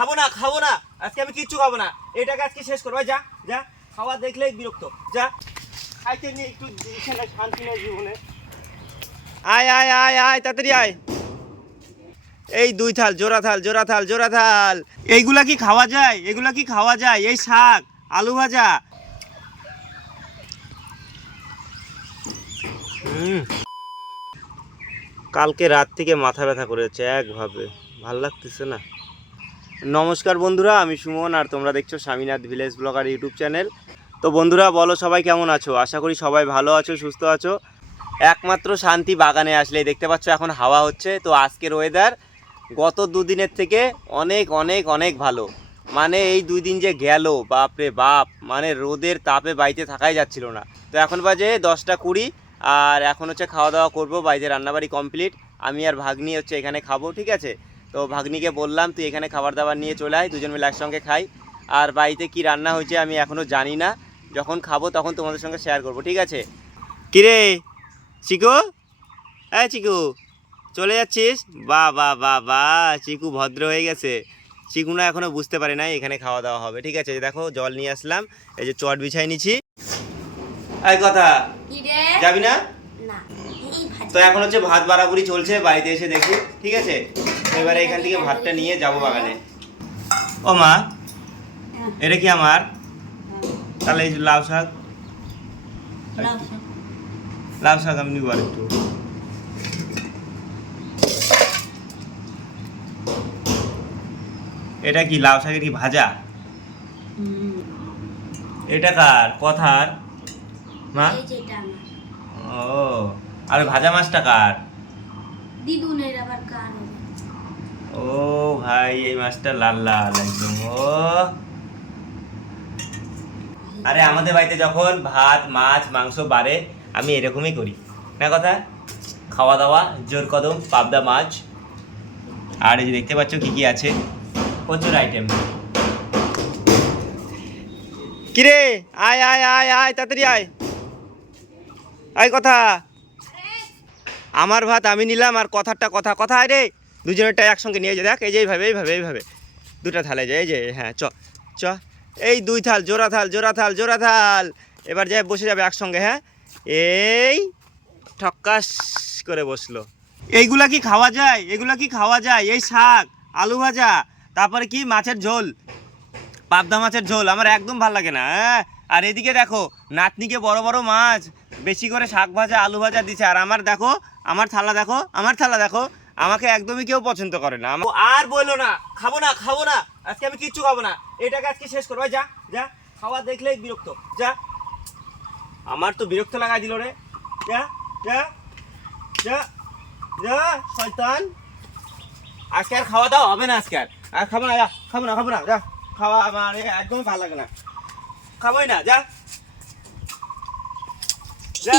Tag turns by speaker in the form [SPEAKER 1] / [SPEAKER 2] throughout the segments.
[SPEAKER 1] খাব না খাব না। আজকে আমি কিচ্ছু খাব না। এটাকে আজকে শেষ করব যা যা। খাওয়া দেখলেই বিরক্ত। যা। খাইতে নিয়ে একটু শান্তি নেই জীবনে। আয় আয় আয় আয়, তাড়াতাড়ি আয়। এই দুই থাল, জোড়া থাল জোড়া থাল জোড়া থাল। এইগুলা কি খাওয়া যায়? এগুলা কি খাওয়া যায়? এই শাক, আলু ভাজা। কালকে রাত থেকে মাথা ব্যথা করেছে, একভাবে। ভালো লাগতেছে না। নমস্কার বন্ধুরা, আমি সুমন আর তোমরা দেখছ Swaminath village blogger YouTube channel. তো বন্ধুরা, বলো সবাই কেমন আছো? আশা করি সবাই ভালো আছো, সুস্থ আছো। একমাত্র শান্তি বাগানে আসলে দেখতে পাচ্ছ এখন হাওয়া হচ্ছে, তো আজকের ওয়েদার গত দুদিনের থেকে অনেক অনেক অনেক ভালো। মানে এই দুই দিন যে গেল, বাপরে বাপ মানে রোদের তাপে বাড়িতে থাকাই যাচ্ছিল না। তো এখন বাজে দশটা কুড়ি, আর এখন হচ্ছে খাওয়া দাওয়া করব, বাড়িতে রান্নাবাড়ি কমপ্লিট আমি আর ভাগ্নি হচ্ছে এখানে খাব, ঠিক আছে? তো ভাগ্নিকে বললাম তুই এখানে খাবার দাবার নিয়ে চলে আয় দুজন মিলে একসঙ্গে খাই। আর বাড়িতে কি রান্না হয়েছে আমি এখনও জানি না। যখন খাব তখন তোমাদের সঙ্গে শেয়ার করব ঠিক আছে? কিরে? চিকু? হ্যাঁ চিকু চলে যাচ্ছিস? বা বা বা বা চিকু ভদ্র হয়ে গেছে। চিকু না এখনও বুঝতে পারে নাই এখানে খাওয়া দাওয়া হবে ঠিক আছে? দেখো জল নিয়ে আসলাম এই যে চট বিছাই নিছি। এই কথা যাবি না? তো এখন হচ্ছে ভাত বাড়াবুড়ি চলছে বাড়িতে এসে দেখি ঠিক আছে? এবারে এখান থেকে ভাতটা নিয়ে যাব বাগানে। ও মা এটা কি আমার? তাহলে এই লাউ শাক। লাউ শাক। আমি নিব আর একটু এটা কি লাউ শাকের কি ভাজা? এটা কার? কথার। মা? ও আর ভাজা মাছটা কার?
[SPEAKER 2] দিদুনের আবার কার?
[SPEAKER 1] ও ভাই, এই মাছটা লাল লাল একদম, ও। আরে আমাদের বাড়িতে যখন ভাত, মাছ, মাংস বাড়ে, আমি এরকমই করি। না কথা? খাওয়া দাওয়া, জোর কদম, পাবদা মাছ। আর এই যে দেখতে পাচ্ছ কি কি আছে? প্রচুর আইটেম কিরে? আয় আয় আয় আয়, তাড়াতাড়ি আয়। আয় কথা। আমার ভাত আমি নিলাম, আর কথারটা কথা কথা আয় রে। দুজনেরটা একসঙ্গে নিয়ে যা দেখ, এই যে এইভাবে এইভাবে এইভাবে। দুটা থালে যায় এই যে হ্যাঁ চ চ। এই দুই থাল, জোড়া থাল জোড়া থাল জোড়া থাল। এবার যাই, বসে যাবে একসঙ্গে হ্যাঁ? এই ঠক্কাস করে বসল। এইগুলা কি খাওয়া যায়? এগুলা কি খাওয়া যায়? এই শাক, আলু ভাজা, তারপরে কি? মাছের ঝোল। পাবদা মাছের ঝোল, আমার একদম ভালো লাগে না হ্যাঁ? আর এদিকে দেখো, নাতনিকে বড় বড় মাছ, বেশি করে শাক ভাজা, আলু ভাজা দিছে। আর আমার দেখো, আমার থালা দেখো, আমার থালা দেখো আমাকে একদমই কেউ পছন্দ করে না। আর বলল না। খাব না খাব না। আজকে আমি কিচ্ছু খাব না। এটাকে আজকে শেষ করব। যা যা। খাওয়া দেখলেই বিরক্ত। যা। আমার তো বিরক্ত লাগাই দিল রে। যা যা যা যা শয়তান। আজকে আর খাওয়া দাওয়া হবে না আজকে আর। আর খাব না যা। খাব না খাব না যা। খাওয়া আমার এ একদম ভালো লাগে না। খাবোই না যা। যা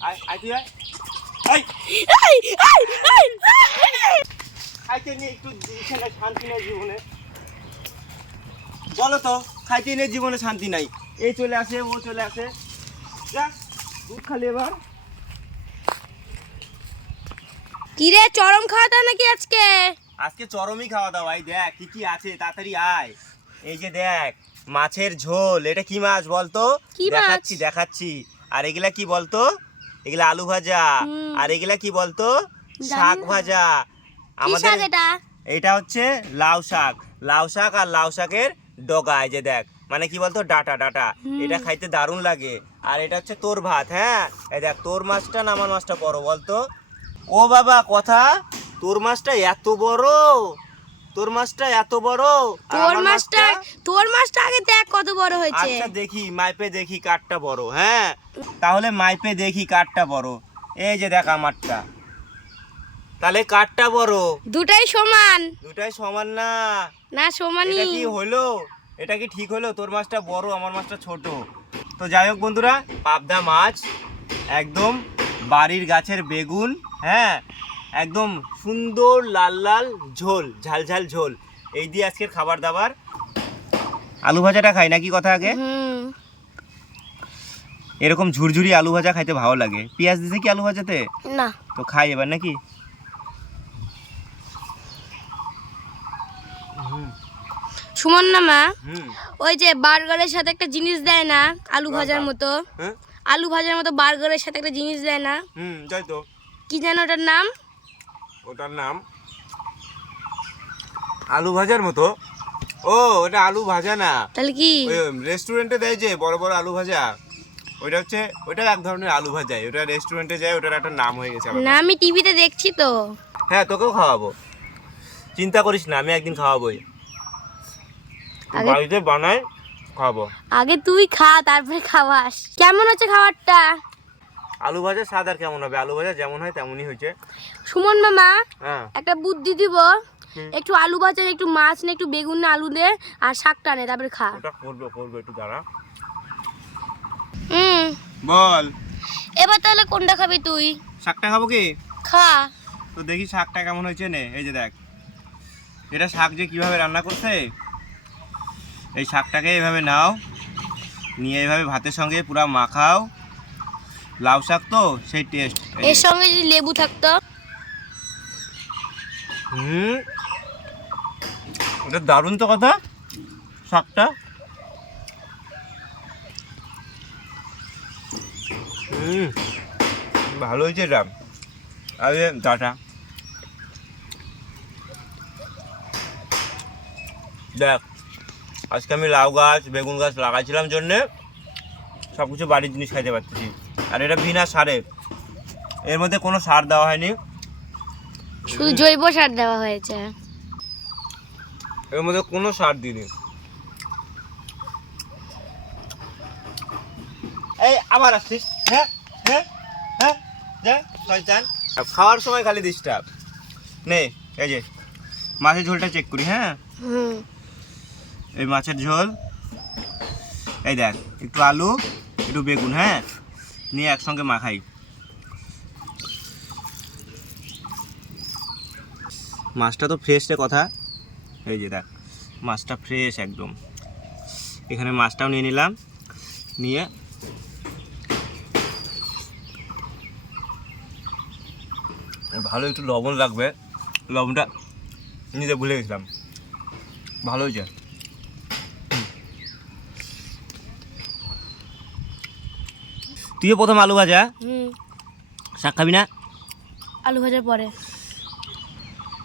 [SPEAKER 1] আয় আয় তুই আয়। খাইতে নিয়ে একটু শান্তি নেই জীবনে। বলো তো খাইতে নিয়ে জীবনে শান্তি নাই। এই চলে আসে ও চলে আসে। যা দুধ খালি এবার।
[SPEAKER 2] কি রে চরম খাওয়া দাওয়া নাকি আজকে?
[SPEAKER 1] আজকে চরমই খাওয়া দাওয়া এই দেখ কি কি আছে তাড়াতাড়ি আয়। এই যে দেখ মাছের ঝোল। এটা কি মাছ বলতো? দেখাচ্ছি দেখাচ্ছি। আর এগুলা কি বলতো? এগুলা আলু ভাজা। আর এগুলা কি বলতো? শাক ভাজা। আমাদের
[SPEAKER 2] এটা?
[SPEAKER 1] এটা হচ্ছে লাউ শাক। লাউ শাক আর লাউ শাকের ডগা এই যে দেখ। মানে কি বলতো? ডাটা ডাটা। এটা খাইতে দারুণ লাগে। আর এটা হচ্ছে তোর ভাত হ্যাঁ? এই দেখ তোর মাছটা না আমার মাছটা বড় বলতো? ও বাবা কথা? তোর মাছটা এত বড়? তোর মাছটা এত বড়?
[SPEAKER 2] তোর মাছটা? তোর মাছটা আগে দেখ কত বড় হয়েছে।
[SPEAKER 1] আচ্ছা দেখি মাইপে দেখি কাঠটা বড় হ্যাঁ? তাহলে মাইপে দেখি কাঠটা বড়। এই যে দেখ আমারটা। তাহলে কাঠটা বড়।
[SPEAKER 2] দুটাই সমান।
[SPEAKER 1] দুটাই সমান না।
[SPEAKER 2] না সমানই।
[SPEAKER 1] এটা কি হলো? এটা কি ঠিক হলো? তোর মাছটা বড় আমার মাছটা ছোট। তো যাই হোক বন্ধুরা পাবদা মাছ একদম বাড়ির গাছের বেগুন হ্যাঁ? একদম সুন্দর লাল লাল ঝোল ঝাল ঝাল ঝোল। এই দিয়ে আজকের খাবার দাবার। আলু ভাজাটা খাই নাকি কথা আগে? এরকম ঝুরঝুরি আলু ভাজা খাইতে ভালো লাগে। পেঁয়াজ দিছে কি আলু ভাজাতে?
[SPEAKER 2] না।
[SPEAKER 1] তো খাই এবার নাকি?
[SPEAKER 2] সুমন না মা? ওই যে বার্গারের সাথে একটা জিনিস দেয় না আলু ভাজার মতো।
[SPEAKER 1] হ্যাঁ?
[SPEAKER 2] আলু ভাজার মতো বার্গারের সাথে একটা জিনিস দেয় না।
[SPEAKER 1] হুম তাই তো।
[SPEAKER 2] কি যেন ওটার নাম?
[SPEAKER 1] ওটার নাম আলু ভাজার মতো। ও ওটা আলু ভাজা না।
[SPEAKER 2] তাহলে কি?
[SPEAKER 1] রেস্টুরেন্টে দেয় যে বড় বড় আলু ভাজা। ওইটা হচ্ছে ওইটা এক ধরনের আলু ভাজা। ওটা রেস্টুরেন্টে যায় ওটার একটা নাম হয়ে গেছে।
[SPEAKER 2] না আমি টিভিতে দেখছি তো।
[SPEAKER 1] হ্যাঁ তোকেও খাওয়াবো। চিন্তা করিস না আমি একদিন খাওয়াবোই। বাড়িতে বানাই খাওয়াবো।
[SPEAKER 2] আগে তুই খা তারপরে খাওয়াস। কেমন হচ্ছে খাবারটা?
[SPEAKER 1] আলু ভাজা স্বাদ আর কেমন হবে? আলু ভাজা যেমন হয় তেমনই হয়েছে।
[SPEAKER 2] সুমন মামা
[SPEAKER 1] হ্যাঁ।
[SPEAKER 2] একটা বুদ্ধি দিব। একটু আলু ভাজা একটু মাছ নে একটু বেগুন না আলু দে আর শাকটা নে তারপরে খা।
[SPEAKER 1] ওটা করব করব একটু দাঁড়া।
[SPEAKER 2] হুম।
[SPEAKER 1] বল।
[SPEAKER 2] এবার তাহলে কোনটা খাবি তুই?
[SPEAKER 1] শাকটা খাব কি?
[SPEAKER 2] খা।
[SPEAKER 1] তো দেখি শাকটা কেমন হয়েছে নে। এই যে দেখ। এটা শাক যে কীভাবে রান্না করছে? এই শাকটাকে এইভাবে নাও। নিয়ে এইভাবে ভাতের সঙ্গে পুরো মাখাও। লাউ শাক তো সেই টেস্ট
[SPEAKER 2] এর সঙ্গে যদি লেবু থাকতো?
[SPEAKER 1] হুম? ওটা দারুণ তো কথা শাকটা। হুম ভালো হয়েছে এটা। আরে টাটা দেখ আজকে আমি লাউ গাছ বেগুন গাছ লাগাইছিলাম জন্যে সব কিছু বাড়ির জিনিস খাইতে পারতেছি। আর এটা বিনা সারে। এর মধ্যে কোনো সার দেওয়া হয়নি।
[SPEAKER 2] শুধু জৈব সার দেওয়া হয়েছে।
[SPEAKER 1] এর মধ্যে কোনো সার দিইনি। এই আবার আসছিস হ্যাঁ হ্যাঁ হ্যাঁ যা শয়তান খাওয়ার সময় খালি ডিস্টার্ব নে এই যে মাছের ঝোলটা চেক করি হ্যাঁ?
[SPEAKER 2] হুম।
[SPEAKER 1] এই মাছের ঝোল। এই দেখ একটু আলু একটু বেগুন হ্যাঁ? নিয়ে একসঙ্গে মাখাই মাছটা তো ফ্রেশ রে কথা। এই যে দেখ, মাছটা ফ্রেশ একদম। এখানে মাছটাও নিয়ে নিলাম, নিয়ে ভালো একটু লবণ লাগবে। লবণটা নিজে ভুলে গেছিলাম। ভালো হয়েছে। তুইও প্রথম আলু ভাজা?
[SPEAKER 2] হুম।
[SPEAKER 1] শাক খাবি না?
[SPEAKER 2] আলু ভাজার পরে।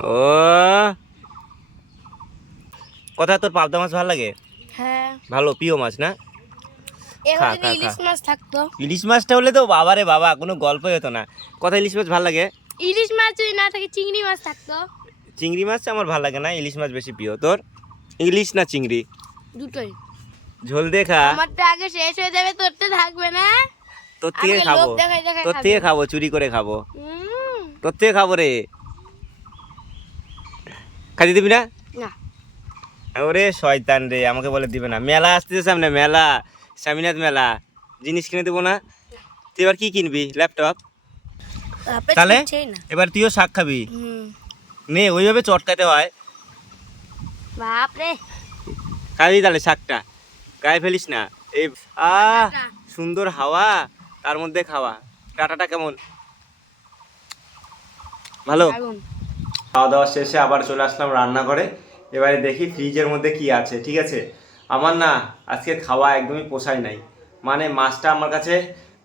[SPEAKER 1] ও। কথা তোর পাবদা মাছ ভালো লাগে?
[SPEAKER 2] হ্যাঁ।
[SPEAKER 1] ভালো প্রিয় মাছ না? খা, খা,
[SPEAKER 2] ইলিশ
[SPEAKER 1] খা।
[SPEAKER 2] মাছ থাকতো।
[SPEAKER 1] ইলিশ মাছটা হলে তো বাবা রে বাবা কোনো গল্পই হতো না। কথা ইলিশ মাছ ভালো লাগে?
[SPEAKER 2] ইলিশ মাছ যদি না থাকে চিংড়ি মাছ থাকতো।
[SPEAKER 1] চিংড়ি মাছ আমার ভালো লাগে না ইলিশ মাছ বেশি প্রিয়। তোর? ইলিশ না চিংড়ি?
[SPEAKER 2] দুটোই।
[SPEAKER 1] ঝোল দিয়ে খা।
[SPEAKER 2] আমারটা আগে শেষ হয়ে যাবে তোরটা থাকবে না।
[SPEAKER 1] তোর থেকে খাব। তোর থেকে খাব। চুরি করে খাব। তোর থেকে খাব রে। খাইতে দিবি না? ওরে শয়তান রে আমাকে বলে দিবে না। মেলা আসতেছে সামনে মেলা। স্বামীনাথ মেলা। জিনিস কিনে দেবো না? তুই এবার কি কিনবি? ল্যাপটপ? তাহলে এবার তুইও শাক খাবি। নে ওইভাবে চটকাতে হয়।
[SPEAKER 2] বাপরে
[SPEAKER 1] খাবি তাহলে শাকটা। গায়ে ফেলিস না। এই আ সুন্দর হাওয়া। তার মধ্যে খাওয়া। ডাটাটা কেমন? ভালো? খাওয়া দাওয়া শেষে আবার চলে আসলাম রান্নাঘরে। এবারে দেখি ফ্রিজের মধ্যে কি আছে ঠিক আছে? আমার না আজকে খাওয়া একদমই পোষায় নাই। মানে মাছটা আমার কাছে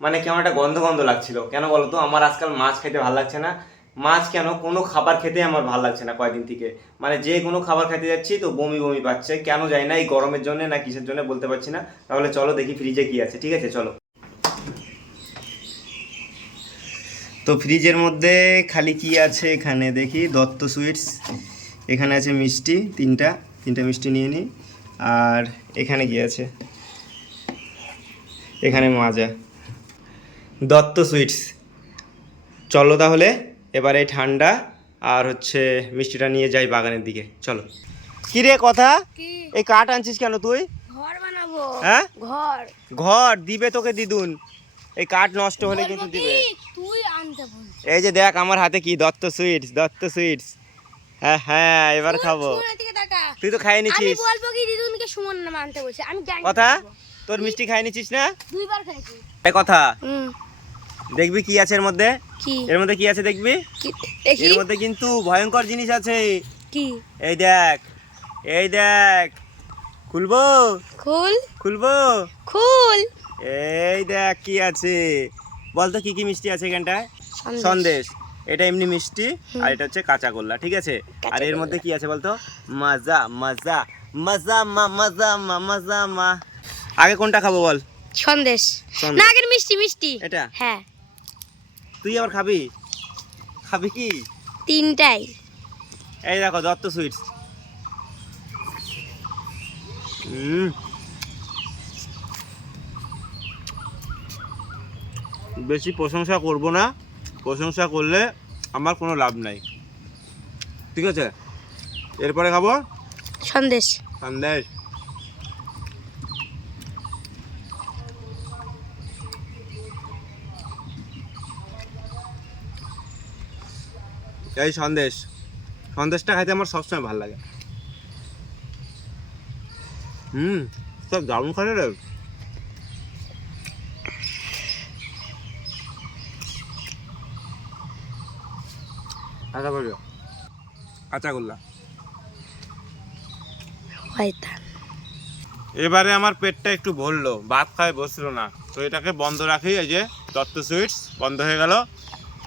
[SPEAKER 1] মানে কেমন একটা গন্ধ গন্ধ লাগছিল। কেন বলতো আমার আজকাল মাছ খেতে ভালো লাগছে না। মাছ কেন? কোনো খাবার খেতে আমার ভালো লাগছে না কয়েকদিন থেকে। মানে যে কোনো খাবার খেতে যাচ্ছি তো বমি বমি পাচ্ছে। কেন যায় না এই গরমের জন্য না কিসের জন্য বলতে পারছি না। তাহলে চলো দেখি ফ্রিজে কি আছে। ঠিক আছে চলো। তো ফ্রিজের মধ্যে খালি কি আছে এখানে দেখি? দত্ত সুইটস এখানে আছে মিষ্টি তিনটা তিনটা মিষ্টি নিয়ে নিই আর এখানে কি আছে? এখানে মাজা। দত্ত সুইটস। চলো তাহলে এবারে ঠান্ডা আর হচ্ছে মিষ্টিটা নিয়ে যাই বাগানের দিকে। চলো। কি রে কথা? এই কাঠ আনছিস কেন তুই?
[SPEAKER 2] ঘর বানাবো।
[SPEAKER 1] হ্যাঁ?
[SPEAKER 2] ঘর।
[SPEAKER 1] ঘর দিবে তোকে দিদুন। এই কাঠ নষ্ট হলে কিন্তু দিবে। এই যে দেখ আমার হাতে কি? দত্ত সুইটস দত্ত সুইটস হ্যাঁ হ্যাঁ এবার খাব। তুই তো খাইয়ে
[SPEAKER 2] আমি
[SPEAKER 1] নিছিস।
[SPEAKER 2] বলব কি দিদুনকে সুমন নাম আনতে বলছে। আমি জানি
[SPEAKER 1] কথা? তোর মিষ্টি খাইয়ে নিছিস না?
[SPEAKER 2] দুইবার খাইছি।
[SPEAKER 1] এই কথা। দেখবি কি আছে এর মধ্যে?
[SPEAKER 2] কি?
[SPEAKER 1] এর মধ্যে কি আছে দেখবি? এর মধ্যে কিন্তু ভয়ঙ্কর জিনিস আছে।
[SPEAKER 2] কি?
[SPEAKER 1] এই দেখ এই দেখ। খুলবো?
[SPEAKER 2] খুল।
[SPEAKER 1] খুলবো?
[SPEAKER 2] খুল।
[SPEAKER 1] এই দেখ কি আছে? বলতো কি কি মিষ্টি আছে এখানটায়?
[SPEAKER 2] সন্দেশ।
[SPEAKER 1] এটা এমনি মিষ্টি আর এটা হচ্ছে কাঁচা গোল্লা ঠিক আছে? আর এর মধ্যে কি আছে বলতো? মাজা মাজা মাজা মা মাজা মা মাজা মা। আগে কোনটা খাব বল?
[SPEAKER 2] সন্দেশ। না আগের মিষ্টি মিষ্টি।
[SPEAKER 1] এটা?
[SPEAKER 2] হ্যাঁ।
[SPEAKER 1] তুই আবার খাবি? খাবি কি?
[SPEAKER 2] তিনটাই।
[SPEAKER 1] এই দেখো দত্ত সুইটস বেশি প্রশংসা করব না। প্রশংসা করলে আমার কোনো লাভ নাই। ঠিক আছে? এরপরে খাব?
[SPEAKER 2] সন্দেশ।
[SPEAKER 1] সন্দেশ। এই সন্দেশ। সন্দেশটা খাইতে আমার সবসময় ভালো লাগে। হুম সব দারুণ খাবে রে। আচ্ছা করবে আচ্ছা করলা এবারে আমার পেটটা একটু ভরলো ভাত খায় বসল না। তো এটাকে বন্ধ রাখি এই যে দত্ত সুইটস বন্ধ হয়ে গেল।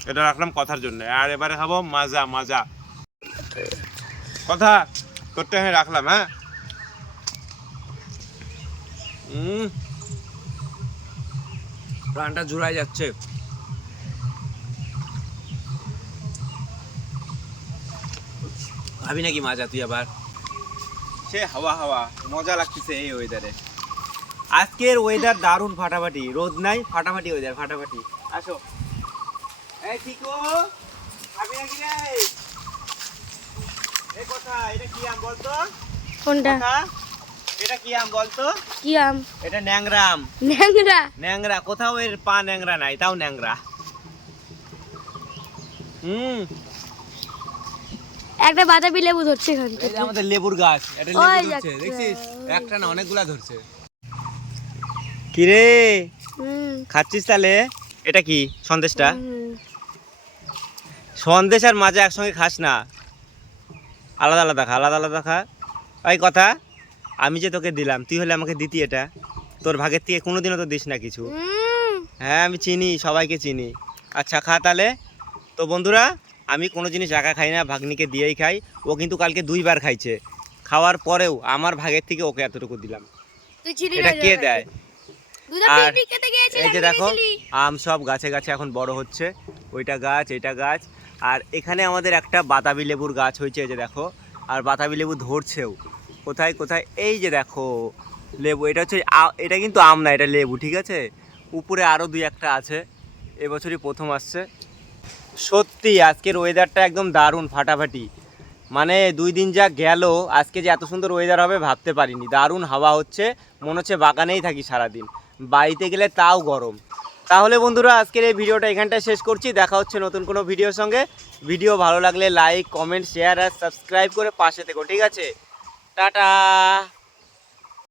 [SPEAKER 1] এটা রাখলাম কথার জন্য। আর এবারে খাব মাজা মাজা। কথা তোরটা আমি রাখলাম হ্যাঁ। প্রাণটা জুড়াই যাচ্ছে। ভাবি নাকি মাজা তুই আবার? সে হাওয়া হাওয়া মজা লাগতেছে এই ওয়েদারে আজকের ওয়েদার দারুণ ফাটাফাটি রোদ নাই ফাটাফাটি ওয়েদার ফাটাফাটি। আসো। এই ঠিকো খাবি নাকি রে এই কথা এটা কি আম বলতো?
[SPEAKER 2] কোনটা?
[SPEAKER 1] এটা কি আম বলতো?
[SPEAKER 2] কি আম?
[SPEAKER 1] এটা ন্যাংরা আম।
[SPEAKER 2] ন্যাংরা?
[SPEAKER 1] ন্যাংরা কোথাও এর পা ন্যাংরা নাই তাও ন্যাংরা। হুম।
[SPEAKER 2] একটা বাতাবি লেবু ধরছে এখান।
[SPEAKER 1] এই
[SPEAKER 2] থেকে
[SPEAKER 1] যে আমাদের লেবুর গাছ এটা
[SPEAKER 2] ওই
[SPEAKER 1] লেবু ধরছে
[SPEAKER 2] একটা।
[SPEAKER 1] দেখছিস একটা না অনেকগুলা ধরছে। কি রে
[SPEAKER 2] হুম,
[SPEAKER 1] খাচ্ছিস তাহলে? এটা কি? সন্দেশটা?
[SPEAKER 2] হুম।
[SPEAKER 1] সন্দেশ আর মাজা একসঙ্গে খাস না। আলাদা আলাদা খা আলাদা আলাদা খা। ওই কথা আমি যে তোকে দিলাম তুই হলে আমাকে দিতি এটা। তোর ভাগের থেকে কোনোদিনও তো দিস না কিছু।
[SPEAKER 2] হুম,
[SPEAKER 1] হ্যাঁ আমি চিনি সবাইকে চিনি। আচ্ছা খা তাহলে। তো বন্ধুরা আমি কোনো জিনিস একা খাই না ভাগ্নিকে দিয়েই খাই। ও কিন্তু কালকে দুইবার খাইছে। খাওয়ার পরেও আমার ভাগের থেকে ওকে এতটুকু দিলাম। এটা কে দেয়? আর এই যে দেখো আম সব গাছে গাছে এখন বড় হচ্ছে। ওইটা গাছ এইটা গাছ। আর এখানে আমাদের একটা বাতাবি লেবুর গাছ হয়েছে এই যে দেখো। আর বাতাবি লেবু ধরছেও। কোথায় কোথায়? এই যে দেখো লেবু। এটা হচ্ছে এটা কিন্তু আম না এটা লেবু ঠিক আছে? উপরে আরও দুই একটা আছে। এবছরই প্রথম আসছে। সত্যি, আজকের ওয়েদারটা একদম দারুণ, ফাটাফাটি। মানে দুই দিন যা গেল, আজকে যে এত সুন্দর ওয়েদার হবে ভাবতে পারিনি। দারুণ হাওয়া হচ্ছে, মনে হচ্ছে বাগানেই থাকি সারাদিন। বাড়িতে গেলে তাও গরম। তাহলে বন্ধুরা, আজকের এই ভিডিওটা এখানটায় শেষ করছি। দেখা হচ্ছে নতুন কোনো ভিডিওর সঙ্গে। ভিডিও ভালো লাগলে লাইক কমেন্ট শেয়ার আর সাবস্ক্রাইব করে পাশে থেকো, ঠিক আছে? টাটা!